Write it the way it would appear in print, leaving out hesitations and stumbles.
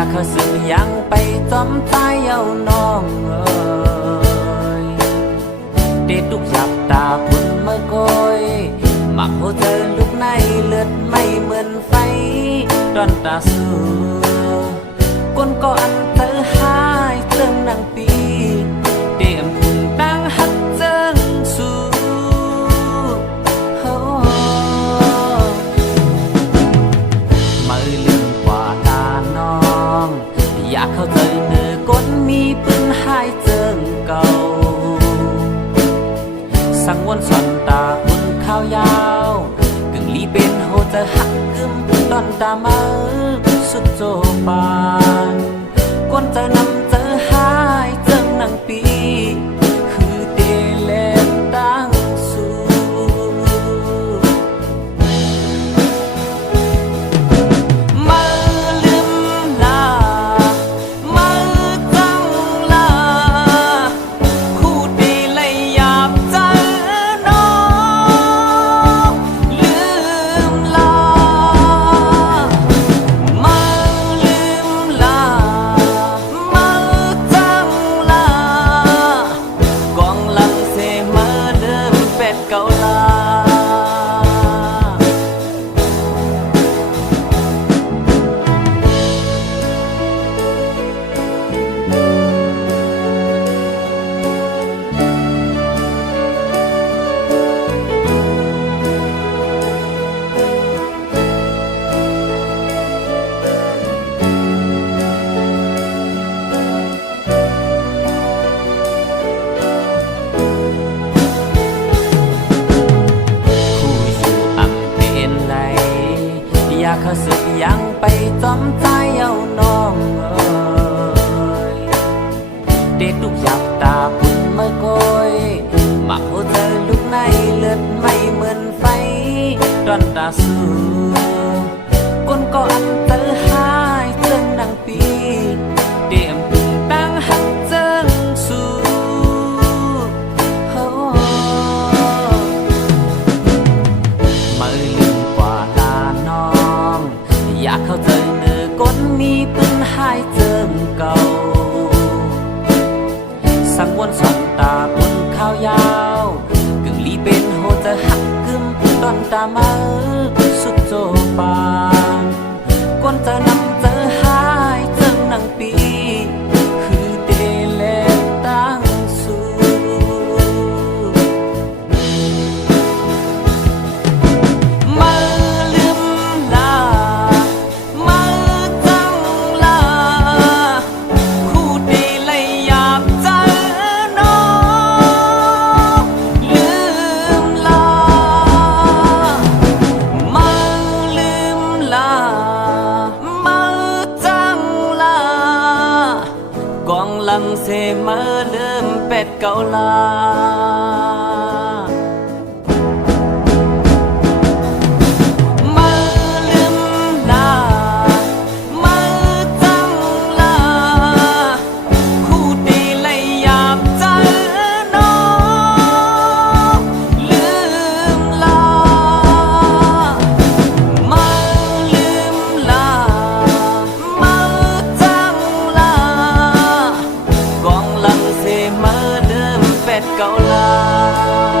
ากเขาสึกยังไปจอมตายเอาน้องเอ้ยเด็ดทุกหยับตาพุ่นเมื่อก้อยหมักหัวใจลูกในเลือดไม่เหมือนไฟดอนตาสูก้นก็อันเธอหายเติมนางปีเดี่ยมพุ่นตั้งหักเจิงสูมือลืมกว่าตาน้องอยากเข้าใจเนื้อก้นมีปืนหายเจิงเก่าสังวนสอนตาอุ่นข้าวยาวกึ่งลีเป็นโหจะหักกึมตอนตามือสุดโจปานก้นเจอนำเจอหายเจิงนางปีคือเตเลนตั้งสูอยากเขาสึกยังไปจอมใจเอาน้องเอ้ยเด็ดทุกหยับตาพุ่นเมื่อก้อยหมักหัวใจลูกในเลือดไม่เหมือนไฟดอนตาสูก้นก็อันเธอหายเจิงนางปีเดี่ยมพุ่นตั้งหักเจิงสูมือลืมกว่าลาน้องอยากเข้าใจเนื้อก้นมีปืนหายเจิงเก่าสังวนสอนตาบนข้าวยาวกึ่งลีเป็นโหจะหักกึมตอนตามือสุดโจปานก้นเจอนำเจอหายเจิงนางปีคือเตเลนตั้งสูลังเสมาเริ่มเป็ดเกาลาเกาลา